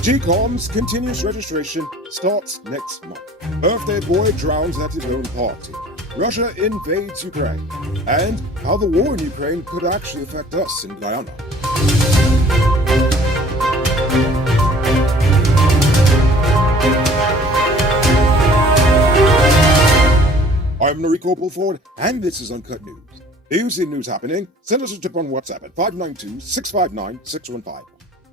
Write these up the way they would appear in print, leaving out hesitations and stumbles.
GCOM's continuous registration starts next month. Birthday boy drowns at his own party. Russia invades Ukraine. And how the war in Ukraine could actually affect us in Guyana. I'm Noriko Bulford, and this is Uncut News. If you see news happening, send us a tip on WhatsApp at 592-659-615.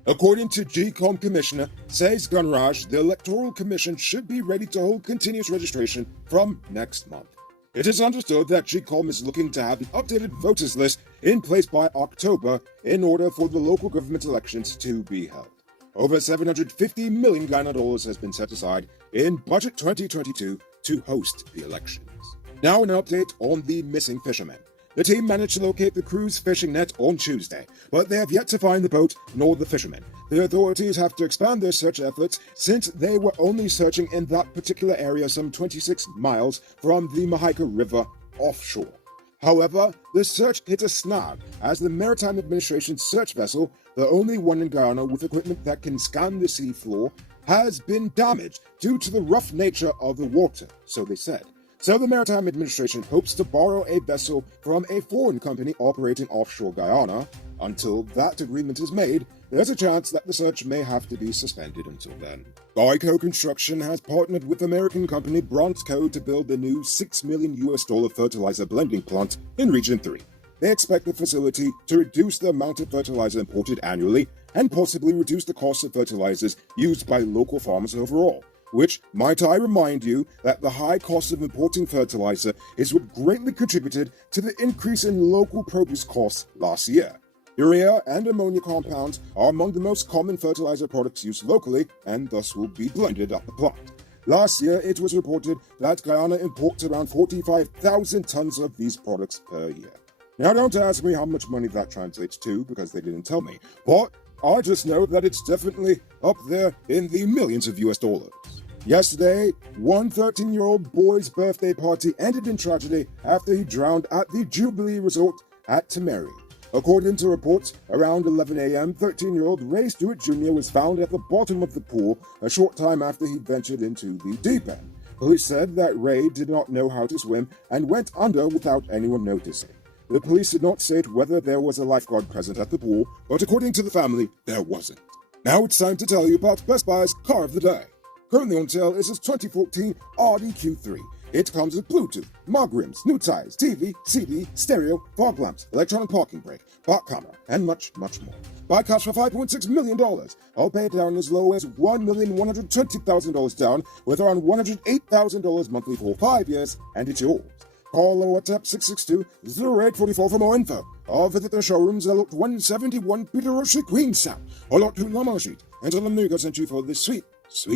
According to GCOM Commissioner says Gunraj, the Electoral Commission should be ready to hold continuous registration from next month. It is understood that GCOM is looking to have the updated voters list in place by October in order for the local government elections to be held. Over $750 million Guyana dollars has been set aside in Budget 2022 to host the elections. Now an update on the missing fishermen. The team managed to locate the crew's fishing net on Tuesday, but they have yet to find the boat nor the fishermen. The authorities have to expand their search efforts since they were only searching in that particular area some 26 miles from the Mahaica River offshore. However, the search hit a snag as the Maritime Administration's search vessel, the only one in Guyana with equipment that can scan the seafloor, has been damaged due to the rough nature of the water, so they said. So the Maritime Administration hopes to borrow a vessel from a foreign company operating offshore Guyana. Until that agreement is made, there's a chance that the search may have to be suspended until then. Geico Construction has partnered with American company Bronzeco to build the new $6 million fertilizer blending plant in Region 3. They expect the facility to reduce the amount of fertilizer imported annually and possibly reduce the cost of fertilizers used by local farmers overall. Which, might I remind you, that the high cost of importing fertilizer is what greatly contributed to the increase in local produce costs last year. Urea and ammonia compounds are among the most common fertilizer products used locally and thus will be blended at the plant. Last year, it was reported that Guyana imports around 45,000 tons of these products per year. Now, don't ask me how much money that translates to because they didn't tell me, but I just know that it's definitely up there in the millions of US dollars. Yesterday, one 13-year-old boy's birthday party ended in tragedy after he drowned at the Jubilee Resort at Temeri. According to reports, around 11 a.m., 13-year-old Ray Stewart Jr. was found at the bottom of the pool a short time after he ventured into the deep end. Police said that Ray did not know how to swim and went under without anyone noticing. The police did not state whether there was a lifeguard present at the pool, but according to the family, there wasn't. Now it's time to tell you about Best Buy's Car of the Day. Currently on sale is its 2014 Audi Q3. It comes with Bluetooth, mug rims, new tires, TV, CD, stereo, fog lamps, electronic parking brake, back camera, and much, much more. Buy cash for $5.6 million. I'll pay it down as low as $1,120,000 down with around $108,000 monthly for 5 years, and it's yours. Call or WhatsApp 662-0844 for more info. Or visit their showrooms at Lot 171 Peter Roche Queenstown or Lot 2 Lamar Street. And tell them Nuga sent you for this sweet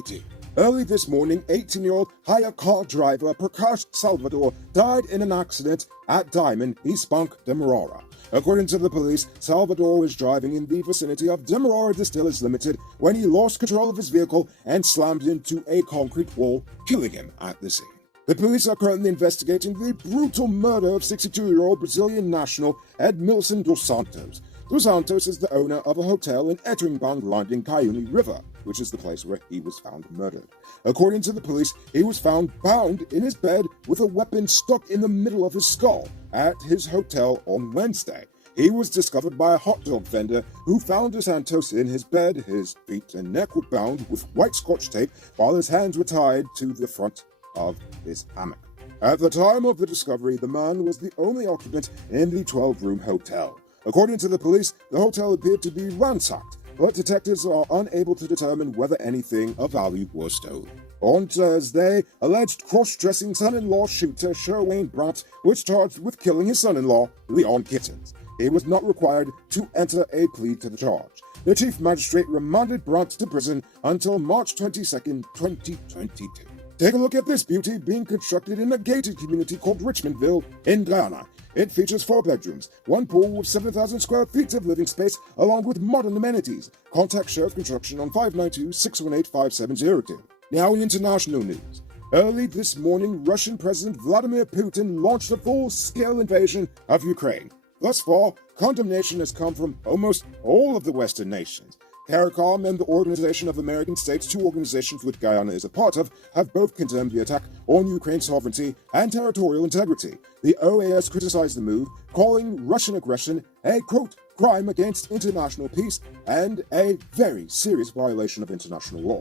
tea. Early this morning, 18-year-old hire car driver Prakash Salvador died in an accident at Diamond, East Bank, Demerara. According to the police, Salvador was driving in the vicinity of Demerara Distillers Limited when he lost control of his vehicle and slammed into a concrete wall, killing him at the scene. The police are currently investigating the brutal murder of 62-year-old Brazilian national Edmilson dos Santos. Dos Santos is the owner of a hotel in Ettringbang Landing Cayuni River, which is the place where he was found murdered. According to the police, he was found bound in his bed with a weapon stuck in the middle of his skull at his hotel on Wednesday. He was discovered by a hot dog vendor who found Dos Santos in his bed. His feet and neck were bound with white scotch tape while his hands were tied to the front of his hammock. At the time of the discovery, the man was the only occupant in the 12-room hotel. According to the police, the hotel appeared to be ransacked, but detectives are unable to determine whether anything of value was stolen. On Thursday, alleged cross-dressing son-in-law shooter Sherwayne Brandt was charged with killing his son-in-law, Leon Kittens. He was not required to enter a plea to the charge. The chief magistrate remanded Brandt to prison until March 22, 2022. Take a look at this beauty being constructed in a gated community called Richmondville in Guyana. It features 4 bedrooms, 1 pool with 7,000 square feet of living space, along with modern amenities. Contact Sheriff Construction on 592-618-5702. Now in international news. Early this morning, Russian President Vladimir Putin launched a full-scale invasion of Ukraine. Thus far, condemnation has come from almost all of the Western nations. CARICOM and the Organization of American States, two organizations which Guyana is a part of, have both condemned the attack on Ukraine's sovereignty and territorial integrity. The OAS criticized the move, calling Russian aggression a, quote, crime against international peace and a very serious violation of international law.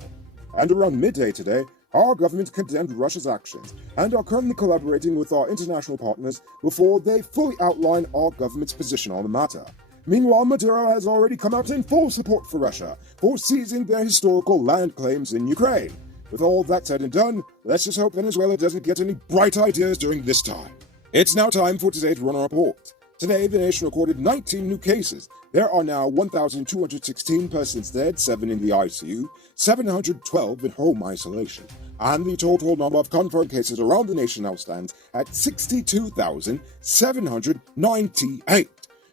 And around midday today, our government condemned Russia's actions and are currently collaborating with our international partners before they fully outline our government's position on the matter. Meanwhile, Maduro has already come out in full support for Russia for seizing their historical land claims in Ukraine. With all that said and done, let's just hope Venezuela doesn't get any bright ideas during this time. It's now time for today's Runner Report. Today, the nation recorded 19 new cases. There are now 1,216 persons dead, 7 in the ICU, 712 in home isolation, and the total number of confirmed cases around the nation now stands at 62,798.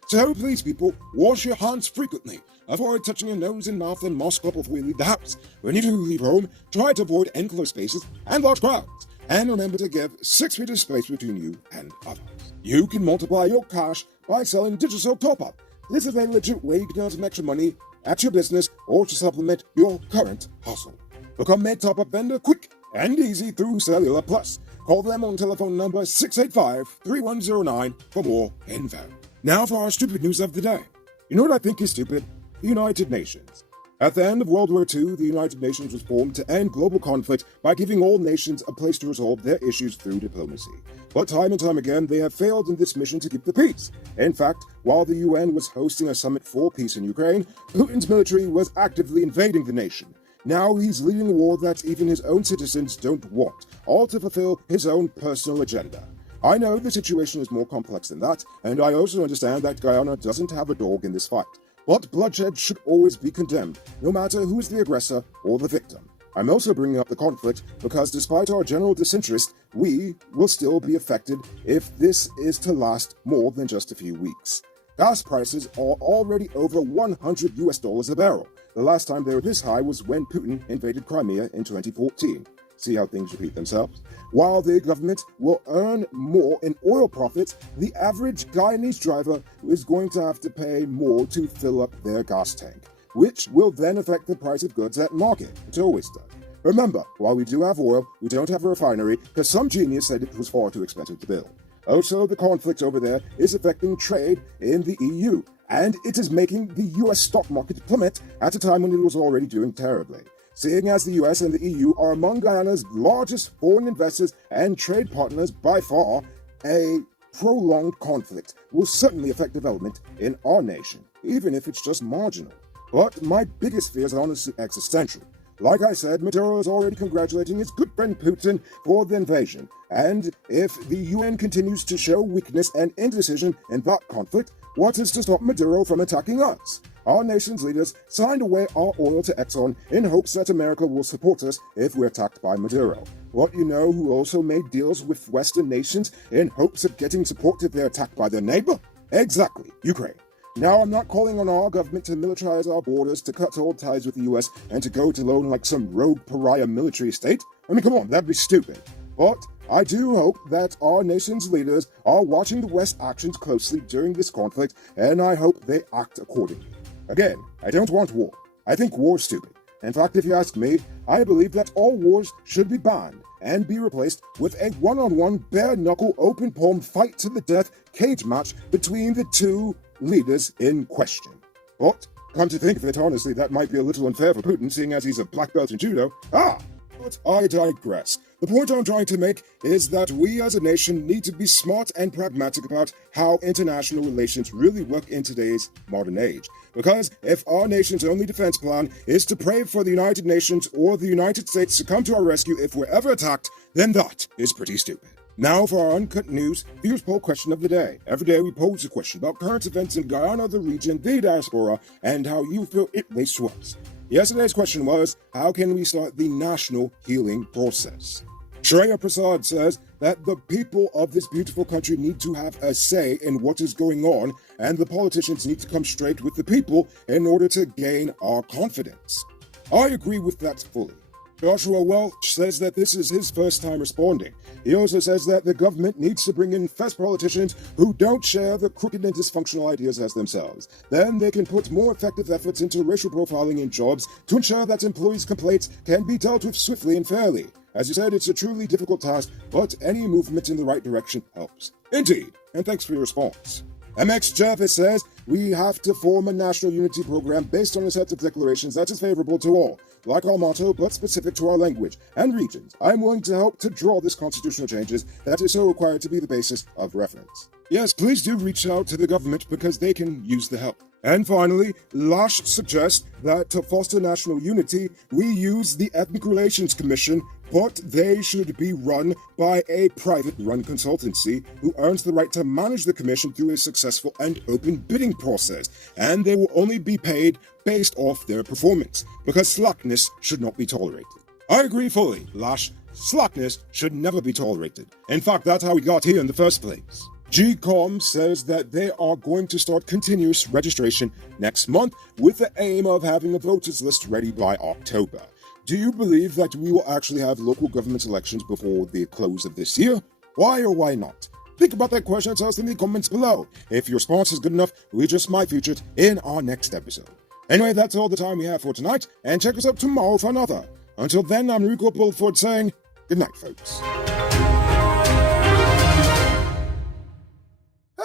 So please, people, wash your hands frequently. Avoid touching your nose and mouth and mask up before you leave the house. When you do leave home, try to avoid enclosed spaces and large crowds. And remember to give 6 feet of space between you and others. You can multiply your cash by selling digital top-up. This is a legit way you can earn some extra money at your business or to supplement your current hustle. Become a top-up vendor quick and easy through Cellular Plus. Call them on telephone number 685-3109 for more info. Now for our stupid news of the day. You know what I think is stupid? The United Nations. At the end of World War II, the United Nations was formed to end global conflict by giving all nations a place to resolve their issues through diplomacy. But time and time again, they have failed in this mission to keep the peace. In fact, while the UN was hosting a summit for peace in Ukraine, Putin's military was actively invading the nation. Now he's leading a war that even his own citizens don't want, all to fulfill his own personal agenda. I know the situation is more complex than that, and I also understand that Guyana doesn't have a dog in this fight. But bloodshed should always be condemned, no matter who is the aggressor or the victim. I'm also bringing up the conflict because despite our general disinterest, we will still be affected if this is to last more than just a few weeks. Gas prices are already over $100 a barrel. The last time they were this high was when Putin invaded Crimea in 2014. See how things repeat themselves? While the government will earn more in oil profits, the average Guyanese driver is going to have to pay more to fill up their gas tank, which will then affect the price of goods at market. It always does. Remember, while we do have oil, we don't have a refinery because some genius said it was far too expensive to build. Also, the conflict over there is affecting trade in the EU, and it is making the US stock market plummet at a time when it was already doing terribly. Seeing as the US and the EU are among Guyana's largest foreign investors and trade partners by far, a prolonged conflict will certainly affect development in our nation, even if it's just marginal. But my biggest fears are honestly existential. Like I said, Maduro is already congratulating his good friend Putin for the invasion, and if the UN continues to show weakness and indecision in that conflict, what is to stop Maduro from attacking us? Our nation's leaders signed away our oil to Exxon in hopes that America will support us if we're attacked by Maduro. But you know who also made deals with Western nations in hopes of getting support if they're attacked by their neighbor? Exactly, Ukraine. Now, I'm not calling on our government to militarize our borders, to cut all ties with the US, and to go it alone like some rogue pariah military state. I mean, come on, that'd be stupid. But I do hope that our nation's leaders are watching the West's actions closely during this conflict, and I hope they act accordingly. Again, I don't want war. I think war is stupid. In fact, if you ask me, I believe that all wars should be banned and be replaced with a one-on-one, bare-knuckle, open-palm, fight-to-the-death cage match between the two leaders in question. But, come to think of it, honestly, that might be a little unfair for Putin, seeing as he's a black belt in judo. But I digress. The point I'm trying to make is that we as a nation need to be smart and pragmatic about how international relations really work in today's modern age. Because if our nation's only defense plan is to pray for the United Nations or the United States to come to our rescue if we're ever attacked, then that is pretty stupid. Now for our Uncut News Viewers Poll question of the day. Every day we pose a question about current events in Guyana, the region, the diaspora, and how you feel it relates to us. Yesterday's question was, how can we start the national healing process? Shreya Prasad says that the people of this beautiful country need to have a say in what is going on, and the politicians need to come straight with the people in order to gain our confidence. I agree with that fully. Joshua Welch says that this is his first time responding. He also says that the government needs to bring in fresh politicians who don't share the crooked and dysfunctional ideas as themselves. Then they can put more effective efforts into racial profiling in jobs to ensure that employees' complaints can be dealt with swiftly and fairly. As you said, it's a truly difficult task, but any movement in the right direction helps. Indeed, and thanks for your response. MX Jervis says, we have to form a national unity program based on a set of declarations that is favorable to all, like our motto, but specific to our language and regions. I'm willing to help to draw this constitutional changes that is so required to be the basis of reference. Yes, please do reach out to the government because they can use the help. And finally, Lash suggests that to foster national unity, we use the Ethnic Relations Commission, but they should be run by a private-run consultancy who earns the right to manage the commission through a successful and open bidding process, and they will only be paid based off their performance, because slackness should not be tolerated. I agree fully, Lash. Slackness should never be tolerated. In fact, that's how we got here in the first place. GCOM says that they are going to start continuous registration next month with the aim of having a voters list ready by October. Do you believe that we will actually have local government elections before the close of this year? Why or why not? Think about that question and tell us in the comments below. If your response is good enough, we just might feature it in our next episode. Anyway, that's all the time we have for tonight, and check us out tomorrow for another. Until then, I'm Rico Bulford saying good night, folks.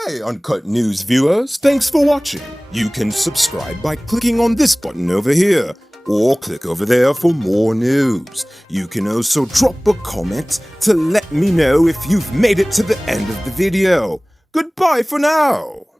Hey Uncut News viewers, thanks for watching. You can subscribe by clicking on this button over here, or click over there for more news. You can also drop a comment to let me know if you've made it to the end of the video. Goodbye for now.